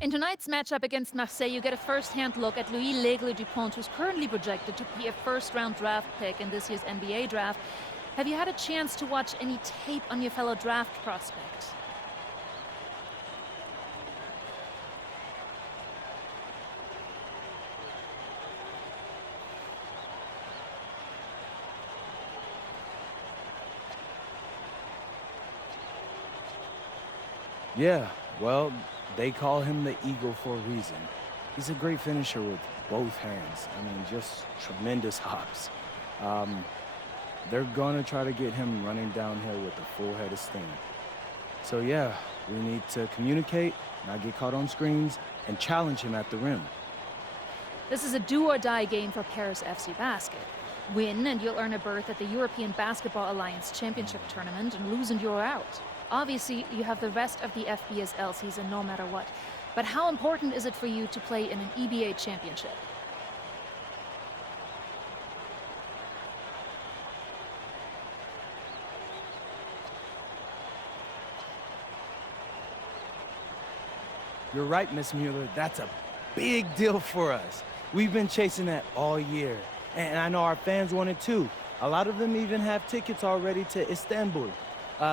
In tonight's matchup against Marseille, you get a first-hand look at Louis L'Aigle-Dupont, who's currently projected to be a first-round draft pick in this year's NBA draft. Have you had a chance to watch any tape on your fellow draft prospect? Yeah, well, they call him the Eagle for a reason. He's a great finisher with both hands. I mean, just tremendous hops. They're gonna try to get him running downhill with a full head of steam. So yeah, we need to communicate, not get caught on screens, and challenge him at the rim. This is a do-or-die game for Paris FC Basket. Win and you'll earn a berth at the European Basketball Alliance Championship Tournament, and lose and you're out. Obviously, you have the rest of the FBSL season no matter what. But how important is it for you to play in an EBA championship? You're right, Miss Mueller. That's a big deal for us. We've been chasing that all year. And I know our fans want it too. A lot of them even have tickets already to Istanbul.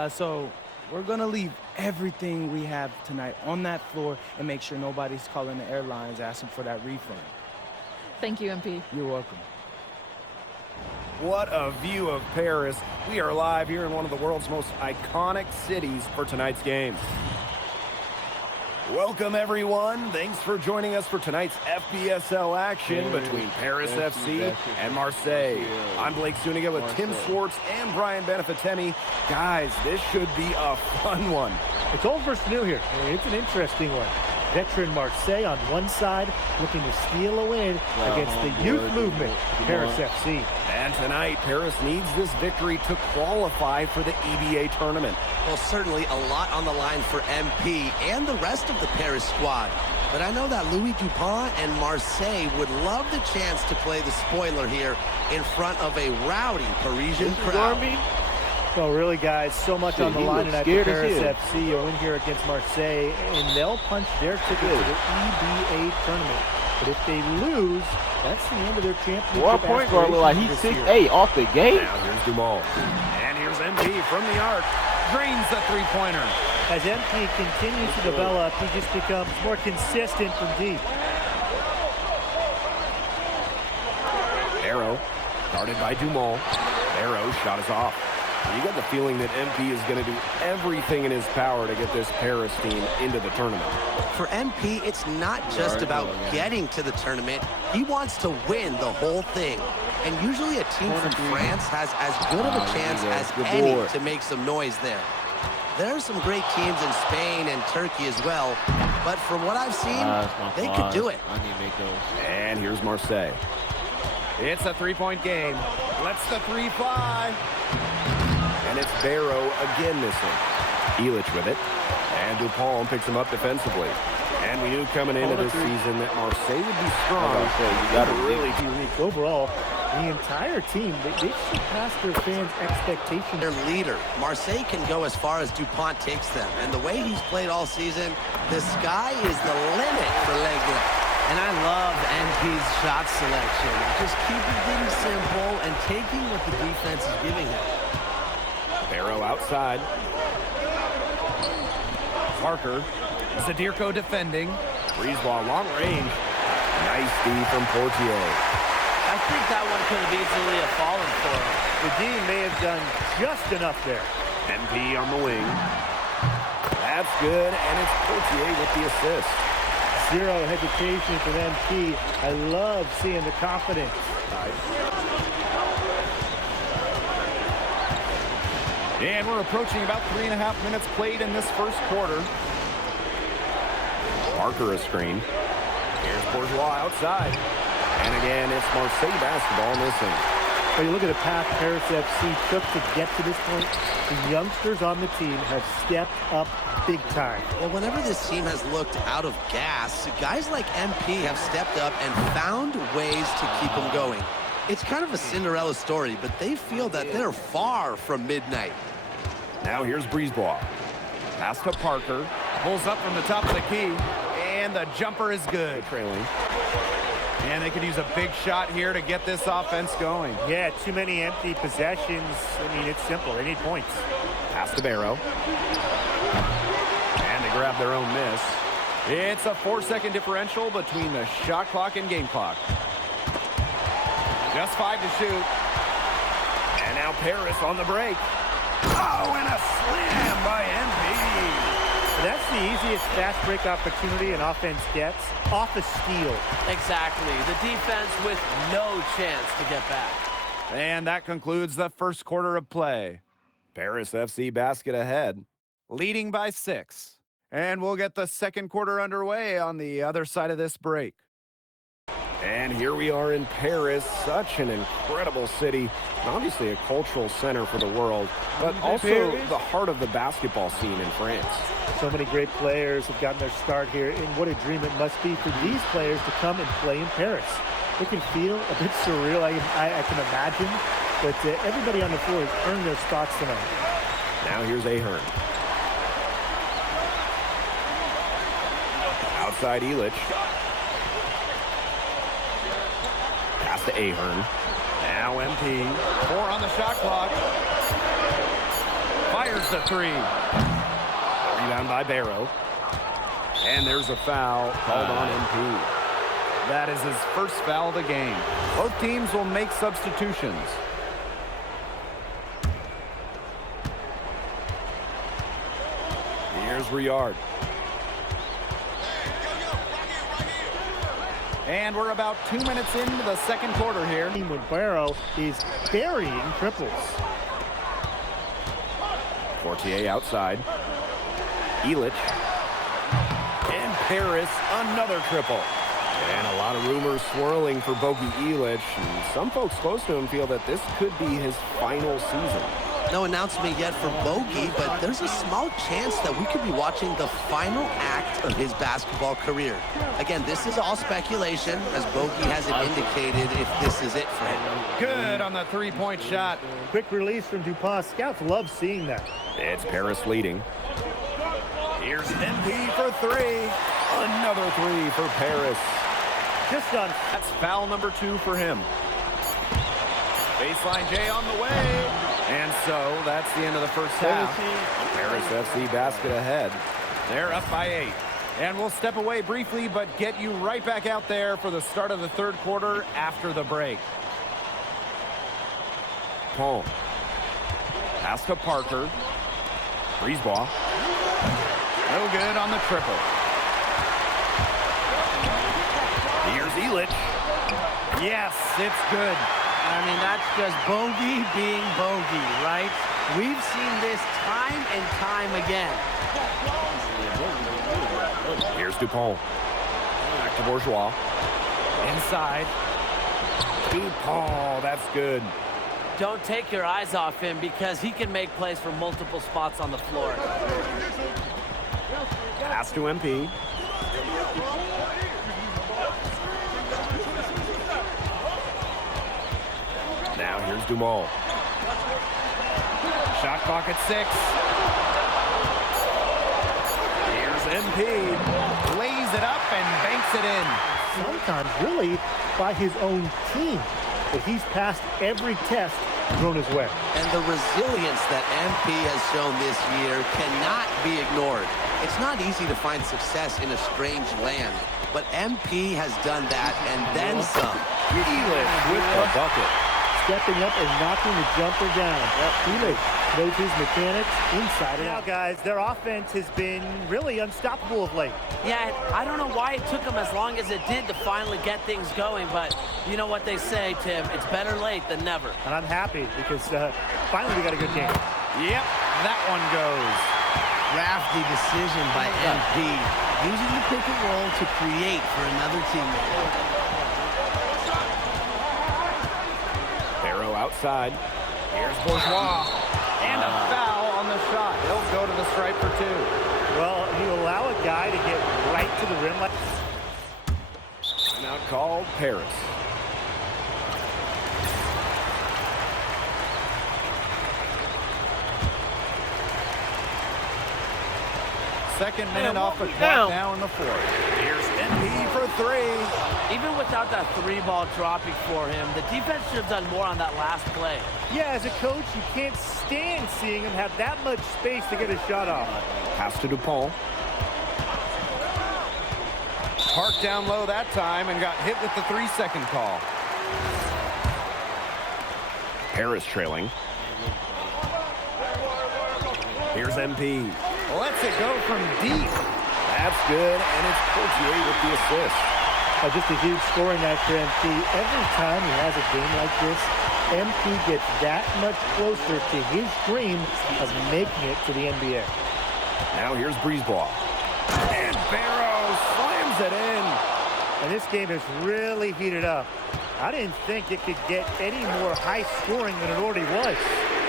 So we're gonna leave everything we have tonight on that floor and make sure nobody's calling the airlines asking for that refund. Thank you, MP. You're welcome. What a view of Paris. We are live here in one of the world's most iconic cities for tonight's game. Welcome, everyone. Thanks for joining us for tonight's FBSL action between Paris FC and Marseille. I'm Blake Zuniga with Tim Schwartz and Brian Benefitemi. Guys, this should be a fun one. It's old versus new here. It's an interesting one. Veteran Marseille on one side looking to steal a win against the youth movement, Paris FC. And tonight, Paris needs this victory to qualify for the EBA tournament. Well, certainly a lot on the line for MP and the rest of the Paris squad. But I know that Louis Dupont and Marseille would love the chance to play the spoiler here in front of a rowdy Parisian crowd. Well, really, guys, so much on the line tonight for Paris FC. A win here against Marseille, and they'll punch their ticket to the EBA tournament. But if they lose, that's the end of their championship. One point guard look like he's 6'8" off the gate. Now here's Dumont. And here's MP from the arc. Drains the three-pointer. As MP continues to develop, he just becomes more consistent from deep. Barrow, guarded by Dumont. Barrow shot is off. You got the feeling that MP is going to do everything in his power to get this Paris team into the tournament. For MP, it's not just about getting to the tournament. He wants to win the whole thing. And usually a team from France has as good of a chance as any to make some noise there. There are some great teams in Spain and Turkey as well. But from what I've seen, they could do it. I need to make those. And here's Marseille. It's a three-point game. Lets the three fly. And it's Barrow again missing. Elich with it. And Dupont picks him up defensively. And we knew coming into this season that Marseille would be strong. You got to really unique overall. The entire team, they surpassed their fans' expectations. Their leader, Marseille, can go as far as Dupont takes them. And the way he's played all season, the sky is the limit for L'Aigle. And I love MP's shot selection. Just keeping things simple and taking what the defense is giving him. Barrow outside. Parker. Zadirko defending. Breeze ball long range. Nice D from Portier. I think that one could have easily have fallen for him. The D may have done just enough there. MP on the wing. That's good, and it's Portier with the assist. Zero hesitation from MP. I love seeing the confidence. And we're approaching about 3.5 minutes played in this first quarter. Parker a screen. Here's Bourgeois outside. And again, it's Marseille basketball missing. When you look at the path Paris FC took to get to this point, the youngsters on the team have stepped up big time. Well, whenever this team has looked out of gas, guys like MP have stepped up and found ways to keep them going. It's kind of a Cinderella story, but they feel that they're far from midnight. Now here's Brisebois. Pass to Parker. Pulls up from the top of the key. And the jumper is good. Trailing. And they could use a big shot here to get this offense going. Yeah, too many empty possessions. I mean, it's simple. They need points. Pass to Barrow. And they grab their own miss. It's a 4-second differential between the shot clock and game clock. Just 5 to shoot. And now Paris on the break. Oh, and a slam by MP. That's the easiest fast break opportunity an offense gets, off a steal. Exactly. The defense with no chance to get back. And that concludes the first quarter of play. Paris FC basket ahead, leading by 6. And we'll get the second quarter underway on the other side of this break. And here we are in Paris, such an incredible city, and obviously a cultural center for the world, but also the heart of the basketball scene in France. So many great players have gotten their start here, and what a dream it must be for these players to come and play in Paris. It can feel a bit surreal, I can imagine, but everybody on the floor has earned their spots tonight. Now here's Ahern. Outside Illich. Pass to Ahern. Now MP. 4 on the shot clock. Fires the 3. Rebound by Barrow. And there's a foul called on MP. That is his first foul of the game. Both teams will make substitutions. Here's Riard. And we're about 2 minutes into the second quarter here. When Barrow is burying triples. Fortier outside. Illich. And Paris, another triple. And a lot of rumors swirling for Bogi Illich. And some folks close to him feel that this could be his final season. No announcement yet for Bogi, but there's a small chance that we could be watching the final act of his basketball career. Again, this is all speculation, as Bogi hasn't indicated if this is it for him. Good on the three-point shot. Quick release from Dupont. Scouts love seeing that. It's Paris leading. Here's MP for 3. Another 3 for Paris. Just on. That's foul number 2 for him. Baseline J on the way. And so that's the end of the first half. Paris FC basket ahead. They're up by 8. And we'll step away briefly, but get you right back out there for the start of the third quarter after the break. Paul. Pass to Parker. Brisebois. No good on the triple. Here's Illich. Yes, it's good. I mean, that's just Bogi being Bogi, right? We've seen this time and time again. Here's Dupont. Back to Bourgeois. Inside. Dupont, that's good. Don't take your eyes off him because he can make plays from multiple spots on the floor. Pass to MP. Now here's Dumont. Shot clock at 6. Here's MP. Lays it up and banks it in. Sometimes really by his own team. But he's passed every test thrown his way. And the resilience that MP has shown this year cannot be ignored. It's not easy to find success in a strange land, but MP has done that and then some. Illich with the bucket. Stepping up and knocking the jumper down. Illich knows his mechanics inside and out. Now, guys, their offense has been really unstoppable of late. Yeah, I don't know why it took them as long as it did to finally get things going, but you know what they say, Tim, it's better late than never. And I'm happy because finally we got a good game. Yep, that one goes. Crafty decision by MP, using the pick and roll to create for another teammate. Barrow outside. Here's Bourgeois. And a foul on the shot. He'll go to the stripe for 2. Well, you allow a guy to get right to the rim like... Now called Paris. second minute off the clock now in the fourth. Here's NP for three. Even without that three ball dropping for him, the defense should have done more on that last play. Yeah, as a coach, you can't stand seeing him have that much space to get a shot off. Pass to DuPont. Parked down low that time and got hit with the 3-second call. Harris trailing. Here's MP. Lets it go from deep. That's good, and it's Courtier with the assist. Just a huge scoring night for MP. Every time he has a game like this, MP gets that much closer to his dream of making it to the NBA. Now here's Breezeball. And Barrow slams it in. And this game has really heated up. I didn't think it could get any more high scoring than it already was.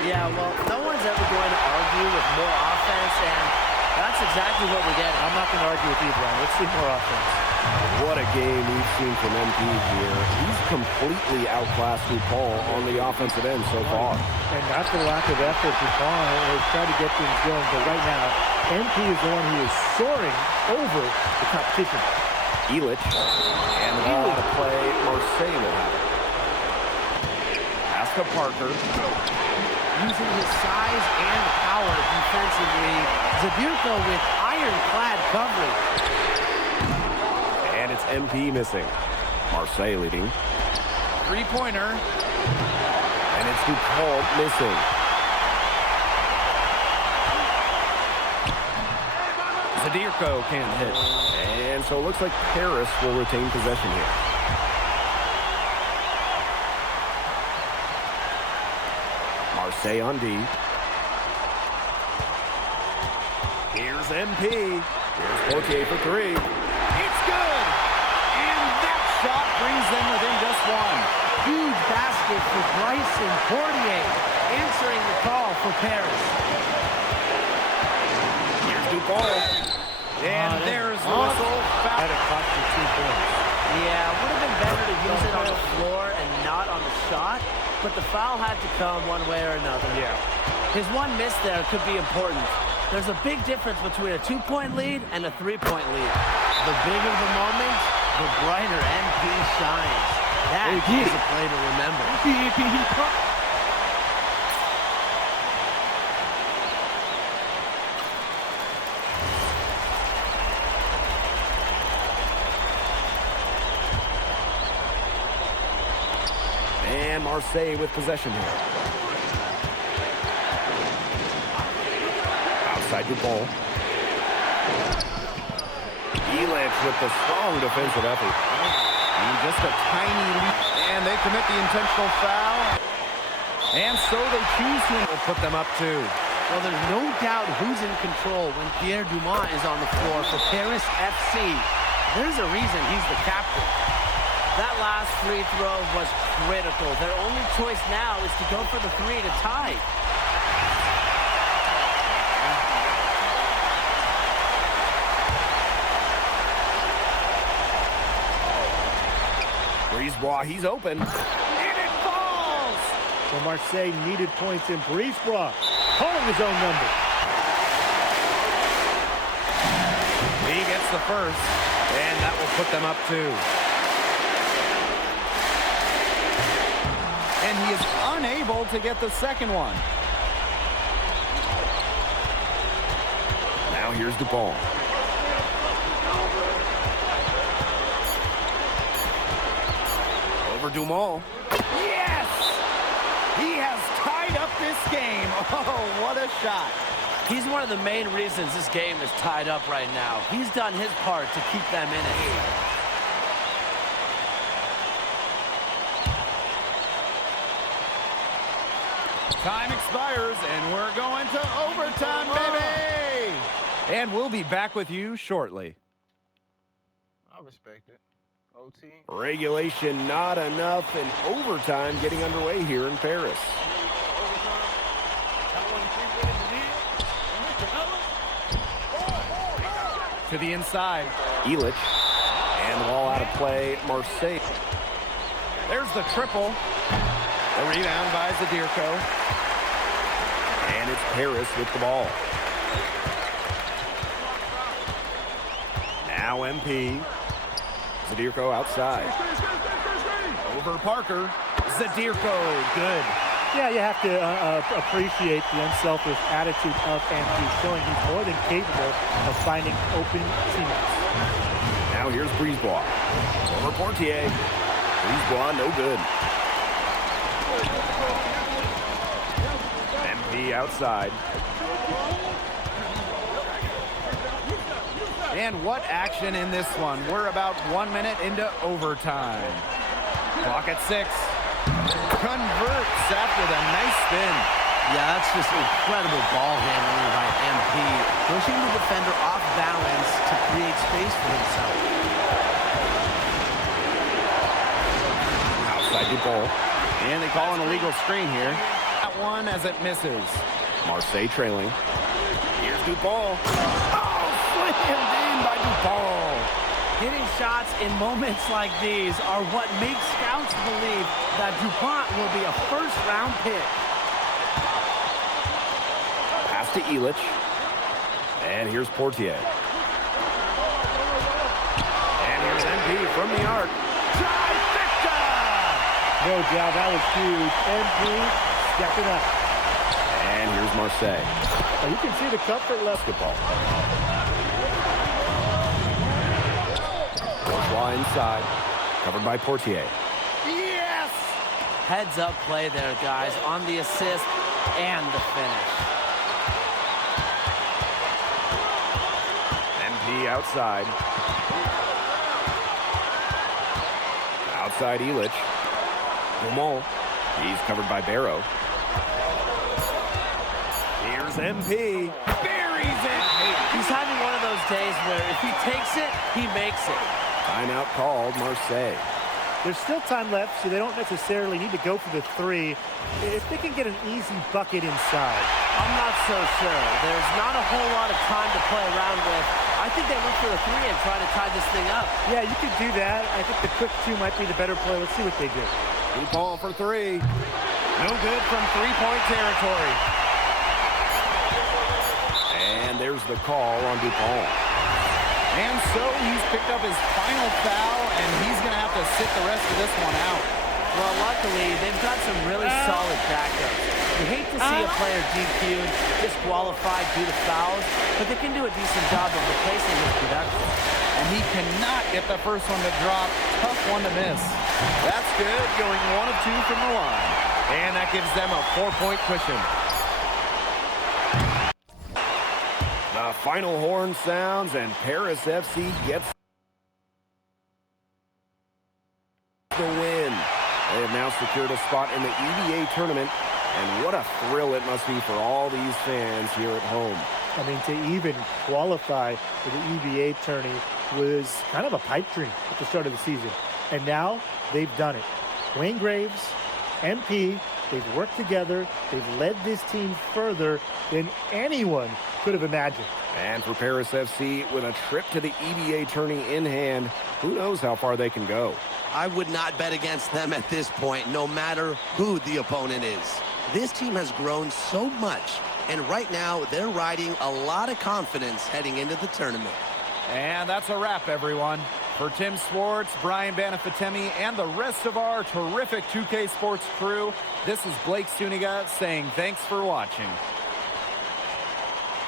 Yeah, well, no one's ever going to argue with more offense, and that's exactly what we're getting. I'm not going to argue with you, Brian. Let's see more offense. What a game we've seen from MP here. He's completely outclassed DuPont on the offensive end so far. And not the lack of effort, DuPont has tried to get things going, but right now, MP is the one who is soaring over the competition. Elich, and the ball out of play, Marseille will have it. Pass to Parker. Using his size and power defensively, Zadirko with ironclad coverage. And it's MP missing. Marseille leading. Three-pointer. And it's DuPont missing. Zadirko can't hit. And so it looks like Paris will retain possession here. Marseille on D. Here's MP. Here's Courtier for three. It's good! And that shot brings them within just one. Huge basket for Bryson Courtier, answering the call for Paris. Here's DuPont. And there's the whistle. Had it cost you 2 points. Yeah, would have been better to use it on the floor and not on the shot, but the foul had to come one way or another. Yeah. His one miss there could be important. There's a big difference between a 2-point lead and a 3-point lead. The bigger the moment, the brighter MP shines. That is a play to remember. And Marseille with possession here. Outside DuPont. Elich with the strong defensive effort. And just a tiny lead. And they commit the intentional foul. And so they choose to put them up two. Well, there's no doubt who's in control when Pierre Dumont is on the floor for Paris FC. There's a reason he's the captain. That last free throw was critical. Their only choice now is to go for the three to tie. Breezebois, he's open. And it falls! Well, Marseille needed points in Breezebois, calling his own number. He gets the first, and that will put them up two. And he is unable to get the second one. Now here's DuPont. Over Dumont. Yes! He has tied up this game. Oh, what a shot. He's one of the main reasons this game is tied up right now. He's done his part to keep them in it. Time expires, and we're going to overtime, baby! And we'll be back with you shortly. I respect it. OT. Regulation not enough, and overtime getting underway here in Paris. To the inside. Elich. And the ball out of play, Marseille. There's the triple. The rebound by Zadirko. And it's Paris with the ball. Now MP. Zadirko outside. Over Parker. Zadirko, good. Yeah, you have to appreciate the unselfish attitude of MP, showing he's more than capable of finding open teammates. Now here's Brisebois. Over Portier. Brisebois, no good. MP outside. And what action in this one. We're about 1 minute into overtime. Clock at 6. Converts after the nice spin. Yeah, that's just incredible ball handling by MP, pushing the defender off balance to create space for himself. Outside Dupont. And they call an illegal screen here. That one as it misses. Marseille trailing. Here's Dupont. Oh, slammed in by Dupont. Hitting shots in moments like these are what makes scouts believe that DuPont will be a first-round pick. Pass to Illich. And here's Portier. And here's MP from the arc. Trifecta! No doubt, that was huge. MP stepping up. And here's Marseille. Oh, you can see the comfort level. Basketball. Bourgeois inside. Covered by Portier. Yes! Heads-up play there, guys, on the assist and the finish. MP outside. Outside Illich. Beaumont. He's covered by Barrow. Here's MP. Buries it. He's having one of those days where if he takes it, he makes it. Timeout called Marseille. There's still time left, so they don't necessarily need to go for the three if they can get an easy bucket inside. I'm not so sure. There's not a whole lot of time to play around with. I think they look for the three and try to tie this thing up. Yeah, you could do that. I think the quick two might be the better play. Let's see what they do. Dupont for 3. No good from three-point territory. And there's the call on Dupont. And so he's picked up his final foul, and he's going to have to sit the rest of this one out. Well, luckily, they've got some really solid backups. You hate to see a player DQ'd, disqualified due to fouls, but they can do a decent job of replacing his production. And he cannot get the first one to drop. Tough one to miss. That's good, going 1 of 2 from the line. And that gives them a 4-point cushion. The final horn sounds, and Paris FC gets the win. They have now secured a spot in the EBA tournament, and what a thrill it must be for all these fans here at home. I mean, to even qualify for the EBA tourney was kind of a pipe dream at the start of the season. And now they've done it. Wayne Graves, MP, they've worked together. They've led this team further than anyone could have imagined. And for Paris FC, with a trip to the EBA tourney in hand, who knows how far they can go. I would not bet against them at this point, no matter who the opponent is. This team has grown so much, and right now they're riding a lot of confidence heading into the tournament. And that's a wrap, everyone. For Tim Swartz, Brian Banafitemi, and the rest of our terrific 2K Sports crew, this is Blake Suniga saying thanks for watching.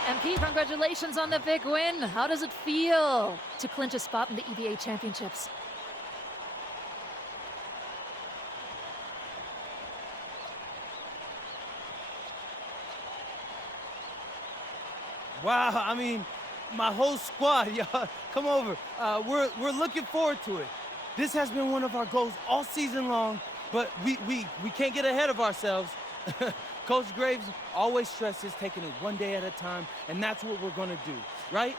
MP, congratulations on the big win. How does it feel to clinch a spot in the EBA championships? Wow, I mean, my whole squad, y'all, come over. We're looking forward to it. This has been one of our goals all season long, but we can't get ahead of ourselves. Coach Graves always stresses taking it one day at a time, and that's what we're going to do, right?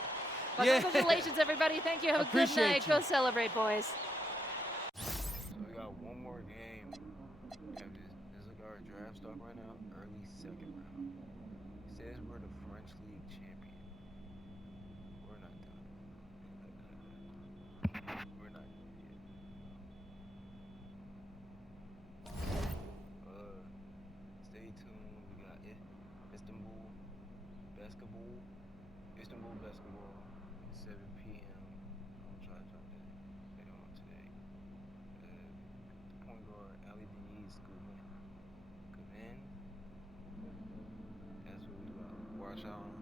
Well, congratulations, everybody. Thank you. Have a good Appreciate night. you. Go celebrate, boys. So we got one more game. And this is like our draft stock right now, early second round. It says we're the French League champion. We're not done. We're not done yet. Stay tuned. We got Istanbul basketball, 7 p.m. scoop in. That's what we love. Watch out.